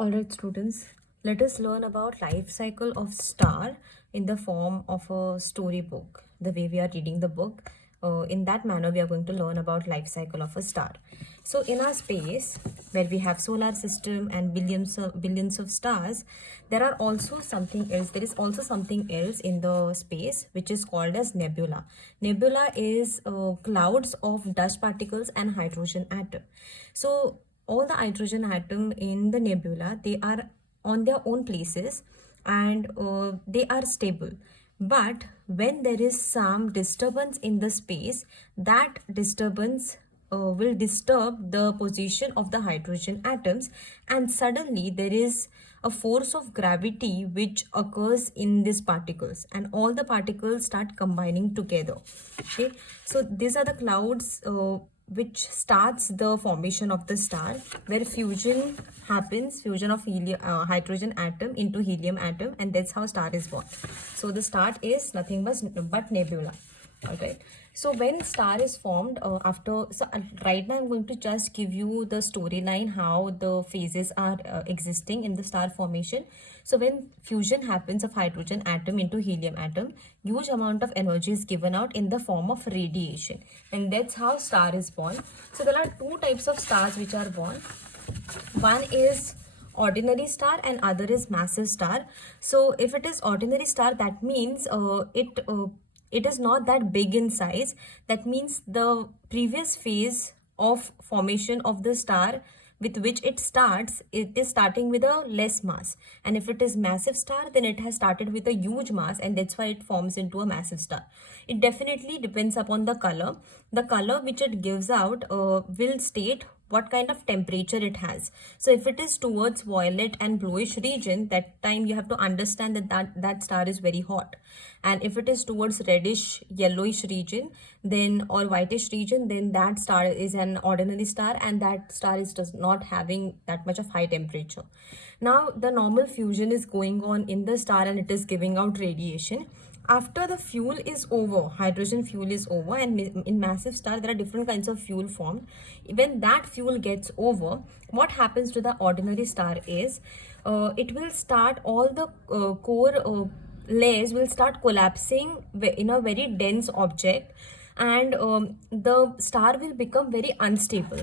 Alright students, let us learn about life cycle of star in the form of a storybook. The way we are reading the book, in that manner we are going to learn about life cycle of a star. So in our space, where we have solar system and billions of stars, there are also something else. There is also something else in the space which is called as nebula. Nebula is clouds of dust particles and hydrogen atom. So all the hydrogen atom in the nebula, they are on their own places, and they are stable. But when there is some disturbance in the space, that disturbance will disturb the position of the hydrogen atoms, and suddenly there is a force of gravity which occurs in these particles, and all the particles start combining together. Okay, so these are the clouds which starts the formation of the star, where fusion happens, fusion of hydrogen atom into helium atom, and that's how star is born. So the start is nothing but nebula. All right, so when star is formed, right now I'm going to just give you the storyline, how the phases are existing in the star formation. So when fusion happens of hydrogen atom into helium atom, huge amount of energy is given out in the form of radiation, and that's how star is born. So there are two types of stars which are born. One is ordinary star and other is massive star. So if it is ordinary star, that means it is not that big in size. That means the previous phase of formation of the star with which it starts, it is starting with a less mass. And if it is massive star, then it has started with a huge mass, and that's why it forms into a massive star. It definitely depends upon the color. The color which it gives out will state what kind of temperature it has. So if it is towards violet and bluish region, that time you have to understand that star is very hot. And if it is towards reddish yellowish region, then or whitish region, then that star is an ordinary star, and that star is just not having that much of high temperature. Now the normal fusion is going on in the star, and it is giving out radiation. After the fuel is over, hydrogen fuel is over, and in massive star there are different kinds of fuel formed. When that fuel gets over, what happens to the ordinary star is it will start, all the core layers will start collapsing in a very dense object, and the star will become very unstable.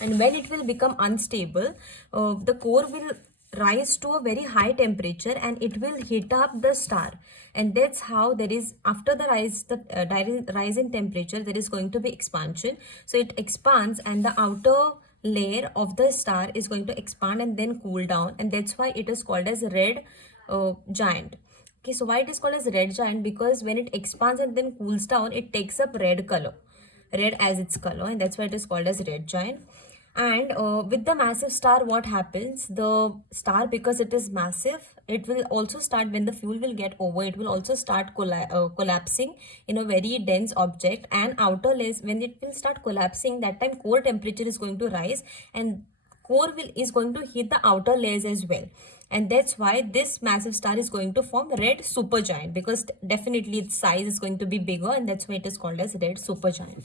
And when it will become unstable, the core will rise to a very high temperature, and it will heat up the star. And that's how there is, after the rise in temperature, there is going to be expansion. So it expands, and the outer layer of the star is going to expand and then cool down, and that's why it is called as red giant. Okay, so why it is called as red giant? Because when it expands and then cools down, it takes up red color, red as its color, and that's why it is called as red giant. And with the massive star, what happens? The star, because it is massive, it will also start, when the fuel will get over, it will also start collapsing in a very dense object. And outer layers, when it will start collapsing, that time core temperature is going to rise, and core is going to heat the outer layers as well. And that's why this massive star is going to form red supergiant, because definitely its size is going to be bigger, and that's why it is called as red supergiant.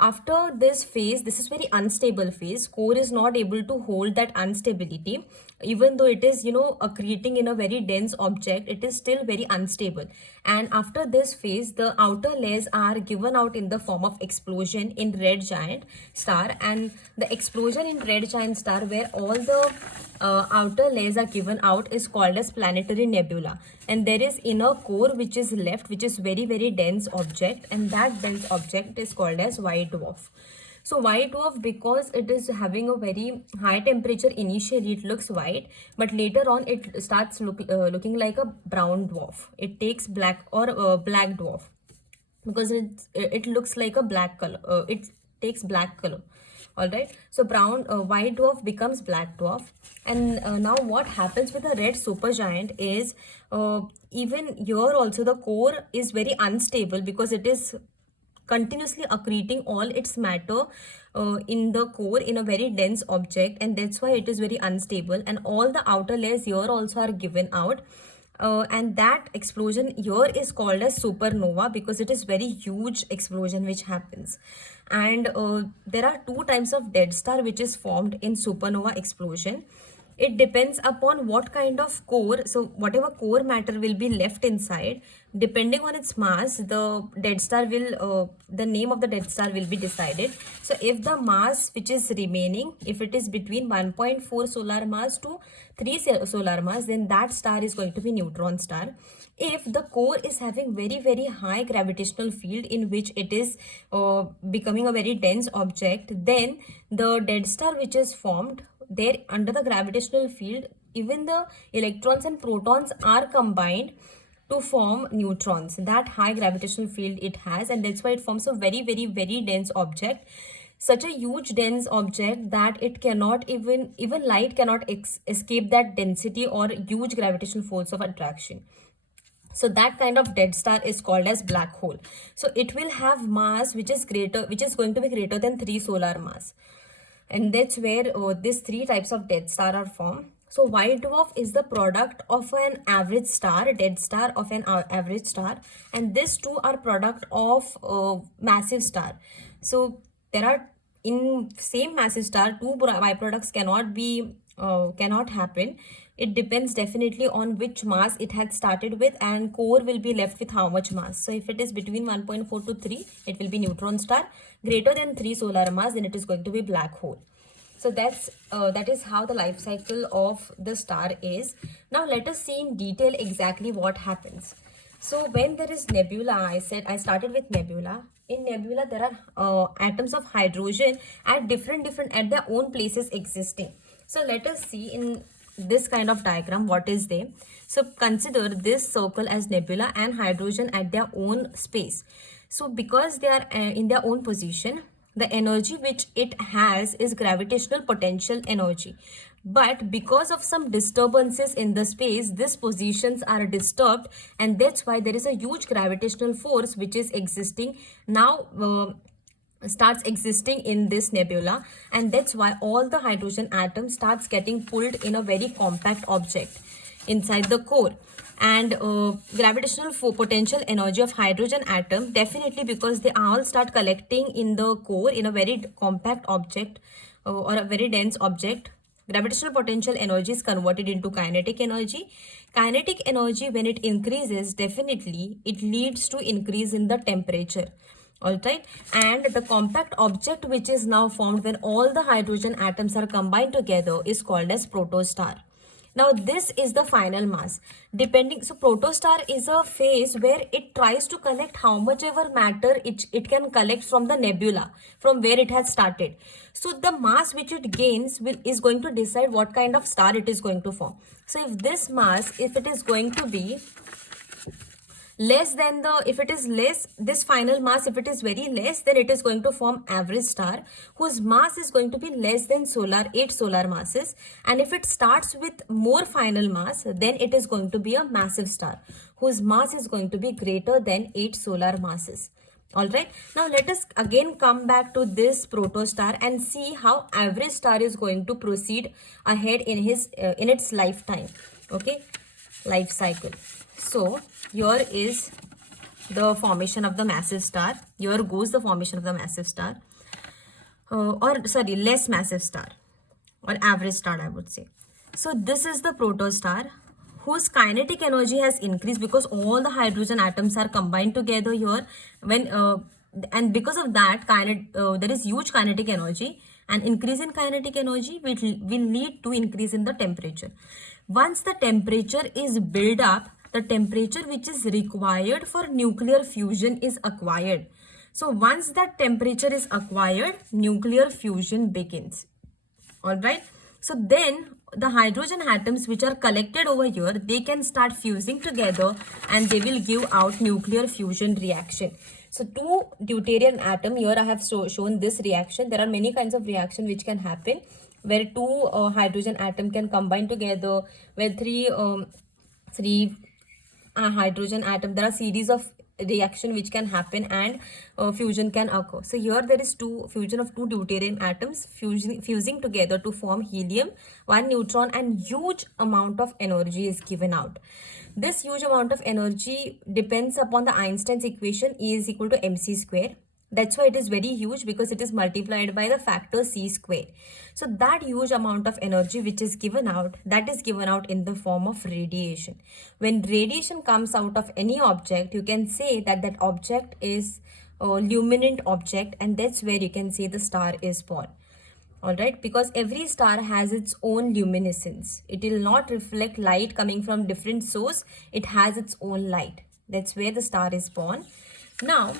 After this phase, this is very unstable phase. Core is not able to hold that instability. Even though it is, accreting in a very dense object, it is still very unstable. And after this phase, the outer layers are given out in the form of explosion in red giant star. And the explosion in red giant star, where all the outer layers are given out, is called as planetary nebula. And there is inner core which is left, which is very dense object, and that dense object is called as white dwarf. So white dwarf, because it is having a very high temperature, initially it looks white, but later on it starts looking like a brown dwarf. It takes black or black dwarf, because it looks like a black color. It takes black color. All right, so white dwarf becomes black dwarf. And now what happens with the red supergiant is, even here also the core is very unstable, because it is continuously accreting all its matter in the core in a very dense object, and that's why it is very unstable. And all the outer layers here also are given out, and that explosion here is called as supernova, because it is very huge explosion which happens. And there are two types of dead star which is formed in supernova explosion. It depends upon what kind of core, so whatever core matter will be left inside, depending on its mass, the dead star will the name of the dead star will be decided. So if the mass which is remaining, if it is between 1.4 solar mass to 3 solar mass, then that star is going to be neutron star. If the core is having very high gravitational field in which it is becoming a very dense object, then the dead star which is formed there under the gravitational field, even the electrons and protons are combined to form neutrons. That high gravitational field it has, and that's why it forms a very dense object. Such a huge dense object that it cannot even light cannot escape that density or huge gravitational force of attraction. So that kind of dead star is called as black hole. So it will have mass which is going to be greater than 3 solar mass. And that's where these three types of dead star are formed. So white dwarf is the product of an average star, dead star of an average star, and these two are product of massive star. So there are, in same massive star, two byproducts cannot happen. It depends definitely on which mass it had started with, and core will be left with how much mass. So if it is between 1.4 to 3, it will be neutron star. Greater than 3 solar mass, then it is going to be black hole. So that is how the life cycle of the star is. Now let us see in detail exactly what happens. So when there is nebula, I started with nebula. In nebula, there are atoms of hydrogen at at their own places existing. So let us see in this kind of diagram what is there. So consider this circle as nebula and hydrogen at their own space. So because they are in their own position, the energy which it has is gravitational potential energy. But because of some disturbances in the space, these positions are disturbed, and that's why there is a huge gravitational force which is existing now. Starts existing in this nebula, and that's why all the hydrogen atoms starts getting pulled in a very compact object inside the core. And gravitational potential energy of hydrogen atom, definitely because they all start collecting in the core in a very compact object or a very dense object, gravitational potential energy is converted into kinetic energy. Kinetic energy, when it increases, definitely it leads to increase in the temperature. Alright, and the compact object which is now formed when all the hydrogen atoms are combined together is called as protostar. Now this is the final mass. So protostar is a phase where it tries to collect how much ever matter it can collect from the nebula, from where it has started. So the mass which it gains is going to decide what kind of star it is going to form. So if this mass, if it is going to be less than this final mass, if it is very less, then it is going to form average star whose mass is going to be less than 8 solar masses. And if it starts with more final mass, then it is going to be a massive star whose mass is going to be greater than 8 solar masses. Alright, now let us again come back to this protostar and see how average star is going to proceed ahead in its lifetime. Okay, life cycle. So here is the formation of the massive star. Here goes the formation of the massive star, less massive star or average star, I would say. So this is the protostar whose kinetic energy has increased because all the hydrogen atoms are combined together here. And because of that, there is huge kinetic energy, and increase in kinetic energy will lead to increase in the temperature. Once the temperature is built up, the temperature which is required for nuclear fusion is acquired. So once that temperature is acquired, nuclear fusion begins. Alright. So then the hydrogen atoms which are collected over here, they can start fusing together and they will give out nuclear fusion reaction. So two deuterium atom, here I have shown this reaction. There are many kinds of reaction which can happen where two hydrogen atom can combine together, where three hydrogen atom, there are series of reaction which can happen, and fusion can occur. So here there is fusion of two deuterium atoms fusing together to form helium, one neutron, and huge amount of energy is given out. This huge amount of energy depends upon the Einstein's equation, E is equal to mc square. That's why it is very huge, because it is multiplied by the factor c square. So that huge amount of energy which is given out, that is given out in the form of radiation. When radiation comes out of any object, you can say that that object is a luminant object, and that's where you can say the star is born. All right, because every star has its own luminescence. It will not reflect light coming from different source. It has its own light. That's where the star is born. Now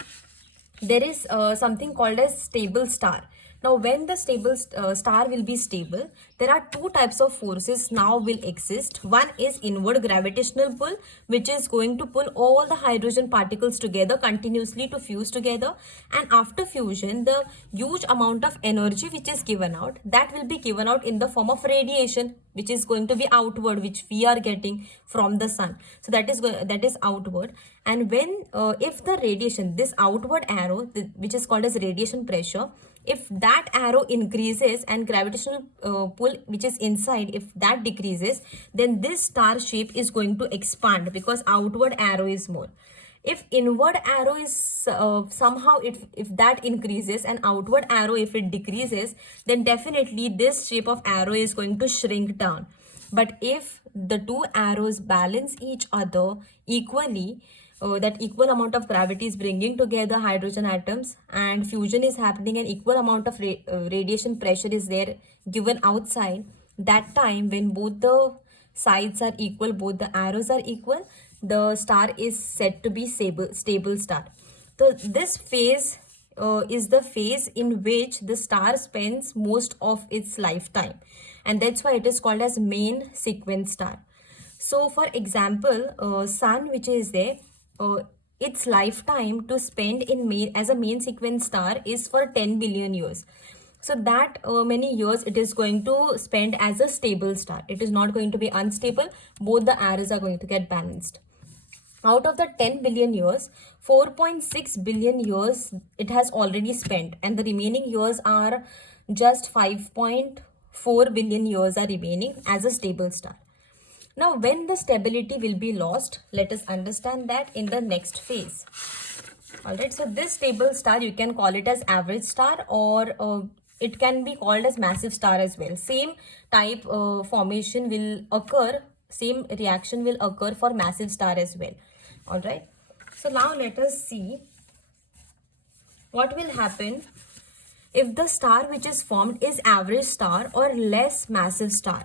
there is something called as stable star. Now when the stable star will be stable, there are two types of forces now will exist. One is inward gravitational pull, which is going to pull all the hydrogen particles together continuously to fuse together, and after fusion the huge amount of energy which is given out, that will be given out in the form of radiation, which is going to be outward, which we are getting from the sun. So that is outward. And when if the radiation, this outward arrow, which is called as radiation pressure, if that arrow increases and gravitational pull which is inside, if that decreases, then this star shape is going to expand, because outward arrow is more. If inward arrow is somehow, if that increases and outward arrow if it decreases, then definitely this shape of arrow is going to shrink down. But if the two arrows balance each other equally, that equal amount of gravity is bringing together hydrogen atoms and fusion is happening, and equal amount of radiation pressure is there given outside, that time when both the sides are equal, both the arrows are equal, the star is said to be stable star. So this phase is the phase in which the star spends most of its lifetime, and that's why it is called as main sequence star. So for example, sun, which is there, its lifetime to spend in as a main sequence star is for 10 billion years. So that many years it is going to spend as a stable star. It is not going to be unstable. Both the arrows are going to get balanced. Out of the 10 billion years, 4.6 billion years it has already spent, and the remaining years are just 5.4 billion years are remaining as a stable star. Now, when the stability will be lost, let us understand that in the next phase. Alright, so this stable star, you can call it as average star, or it can be called as massive star as well. Same type formation will occur, same reaction will occur for massive star as well. Alright, so now let us see what will happen if the star which is formed is average star or less massive star.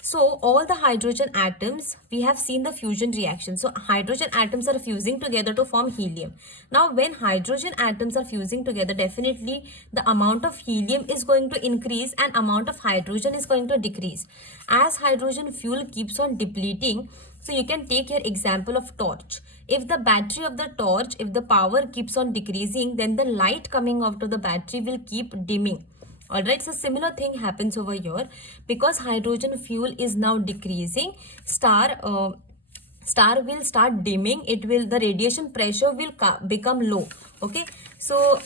So all the hydrogen atoms, we have seen the fusion reaction. So hydrogen atoms are fusing together to form helium. Now when hydrogen atoms are fusing together, definitely the amount of helium is going to increase and amount of hydrogen is going to decrease. As hydrogen fuel keeps on depleting, so you can take your example of torch. If the battery of the torch, if the power keeps on decreasing, then the light coming out of the battery will keep dimming. Alright, so similar thing happens over here. Because hydrogen fuel is now decreasing, star will start dimming. The radiation pressure will become low. Okay, so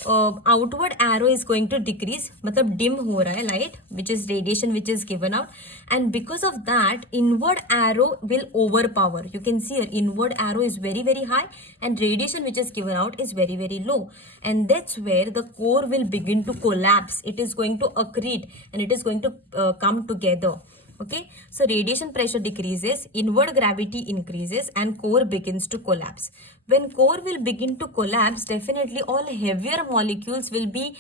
outward arrow is going to decrease, matlab dim ho raha hai light, which is radiation which is given out, and because of that inward arrow will overpower. You can see here inward arrow is very high and radiation which is given out is very low, and that's where the core will begin to collapse. It is going to accrete and it is going to come together. Okay, so radiation pressure decreases, inward gravity increases, and core begins to collapse. When core will begin to collapse, definitely all heavier molecules will be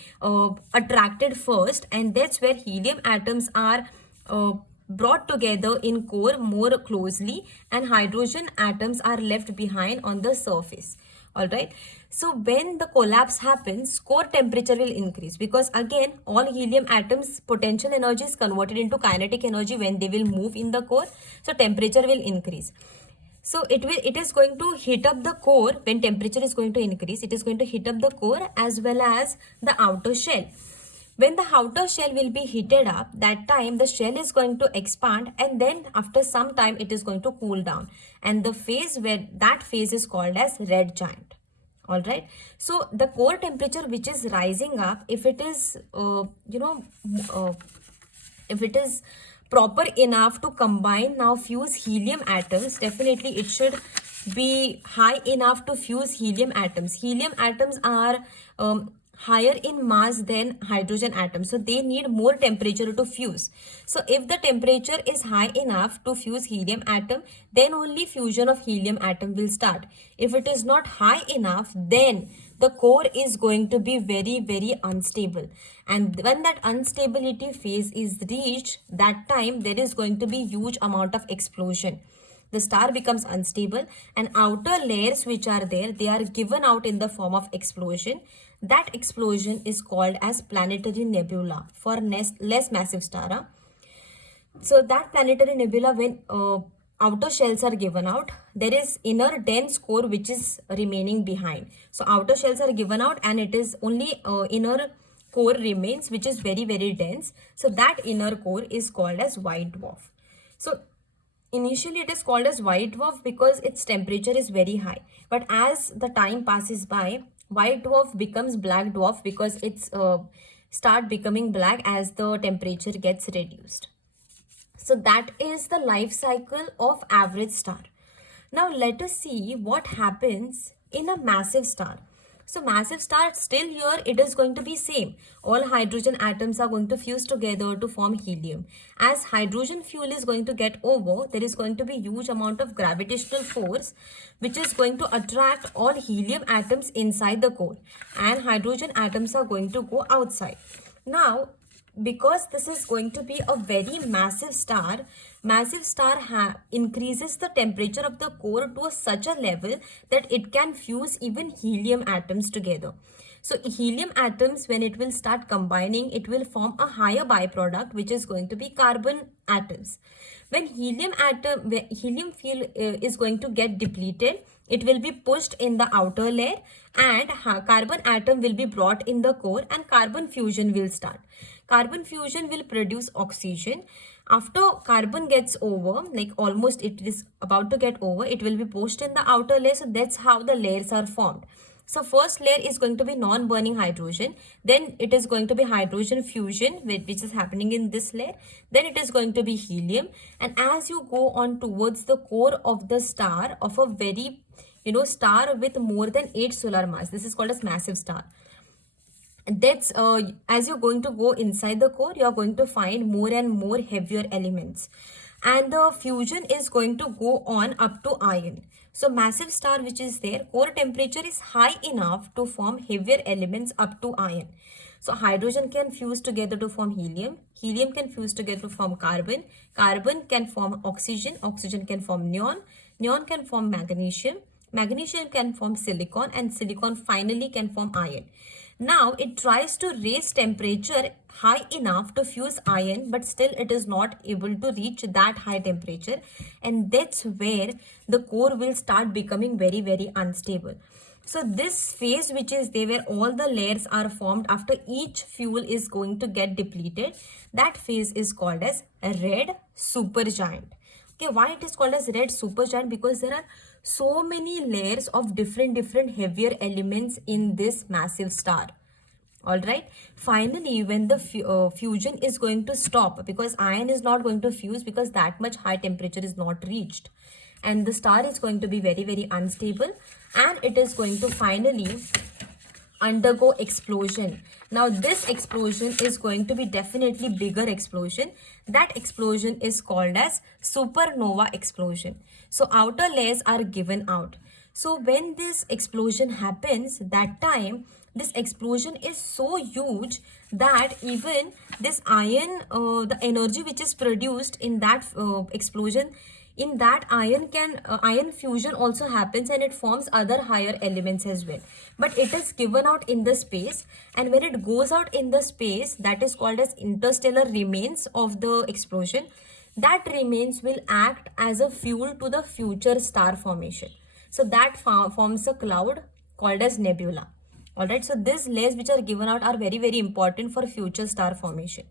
attracted first, and that's where helium atoms are brought together in core more closely, and hydrogen atoms are left behind on the surface. Alright, so when the collapse happens, core temperature will increase, because again all helium atoms potential energy is converted into kinetic energy when they will move in the core, so temperature will increase. So it is going to heat up the core. When temperature is going to increase, it is going to heat up the core as well as the outer shell. When the outer shell will be heated up, that time the shell is going to expand, and then after some time it is going to cool down, and the phase where that phase is called as red giant. Alright, so the core temperature which is rising up, if it is if it is proper enough to combine now fuse helium atoms, definitely it should be high enough to fuse helium atoms. Helium atoms are higher in mass than hydrogen atoms, so they need more temperature to fuse. So if the temperature is high enough to fuse helium atom, then only fusion of helium atom will start. If it is not high enough, then the core is going to be very unstable, and when that instability phase is reached, that time there is going to be huge amount of explosion. The star becomes unstable, and outer layers which are there, they are given out in the form of explosion. That explosion is called as planetary nebula for less massive star. So that planetary nebula, when outer shells are given out, there is inner dense core which is remaining behind. So outer shells are given out, and it is only inner core remains, which is very dense. So that inner core is called as white dwarf. So initially it is called as white dwarf because its temperature is very high, but as the time passes by, white dwarf becomes black dwarf because it's start becoming black as the temperature gets reduced. So that is the life cycle of average star. Now let us see what happens in a massive star. So massive star, still here it is going to be same. All hydrogen atoms are going to fuse together to form helium. As hydrogen fuel is going to get over, there is going to be huge amount of gravitational force which is going to attract all helium atoms inside the core, and hydrogen atoms are going to go outside. Now because this is going to be a very massive star, increases the temperature of the core to such a level that it can fuse even helium atoms together. So helium atoms, when it will start combining, it will form a higher byproduct which is going to be carbon atoms. When helium fuel is going to get depleted, it will be pushed in the outer layer, and carbon atom will be brought in the core, and carbon fusion will start. Carbon fusion will produce oxygen. After carbon gets over, like almost it is about to get over, it will be pushed in the outer layer. So that's how the layers are formed. So first layer is going to be non-burning hydrogen. Then it is going to be hydrogen fusion, which is happening in this layer. Then it is going to be helium. And as you go on towards the core of the star, of a very, star with more than 8 solar mass, this is called as massive star. That's as you're going to go inside the core, you're going to find more and more heavier elements, and the fusion is going to go on up to iron. So massive star which is there, core temperature is high enough to form heavier elements up to iron. So hydrogen can fuse together to form helium, helium can fuse together to form carbon, carbon can form oxygen, oxygen can form neon, neon can form magnesium, magnesium can form silicon, and silicon finally can form iron. Now it tries to raise temperature high enough to fuse iron, but still it is not able to reach that high temperature, and that's where the core will start becoming very unstable. So this phase which is there, where all the layers are formed after each fuel is going to get depleted, that phase is called as a red supergiant. Okay, why it is called as red supergiant? Because there are so many layers of different heavier elements in this massive star. All right, finally when the fusion is going to stop, because iron is not going to fuse because that much high temperature is not reached, and the star is going to be very unstable, and it is going to finally undergo explosion. Now this explosion is going to be definitely bigger explosion. That explosion is called as supernova explosion. So outer layers are given out. So when this explosion happens, that time this explosion is so huge that even this iron, the energy which is produced in that explosion, in that iron fusion also happens, and it forms other higher elements as well, but it is given out in the space, and when it goes out in the space, that is called as interstellar remains of the explosion. That remains will act as a fuel to the future star formation. So that forms a cloud called as nebula. All right, so these layers which are given out are very important for future star formation.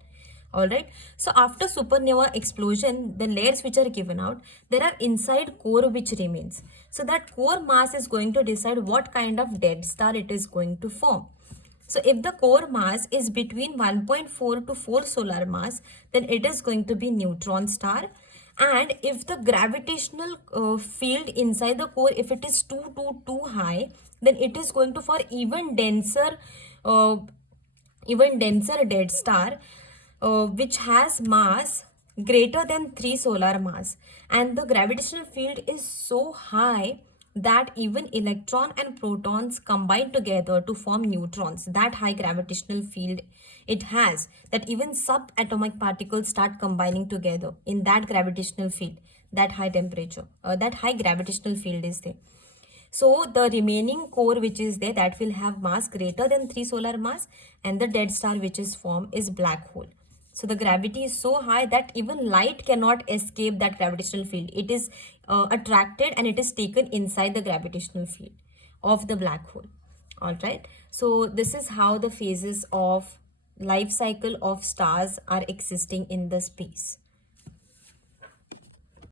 All right, so after supernova explosion, the layers which are given out, there are inside core which remains. So that core mass is going to decide what kind of dead star it is going to form. So if the core mass is between 1.4 to 4 solar mass, then it is going to be neutron star. And if the gravitational field inside the core, if it is too high, then it is going to for even denser uh, even denser dead star, which has mass greater than 3 solar mass, and the gravitational field is so high that even electron and protons combine together to form neutrons. That high gravitational field it has, that even subatomic particles start combining together in that gravitational field. That high temperature, that high gravitational field is there. So the remaining core which is there, that will have mass greater than 3 solar mass, and the dead star which is formed is black hole. So the gravity is so high that even light cannot escape that gravitational field. It is attracted and it is taken inside the gravitational field of the black hole. All right. So this is how the phases of life cycle of stars are existing in the space.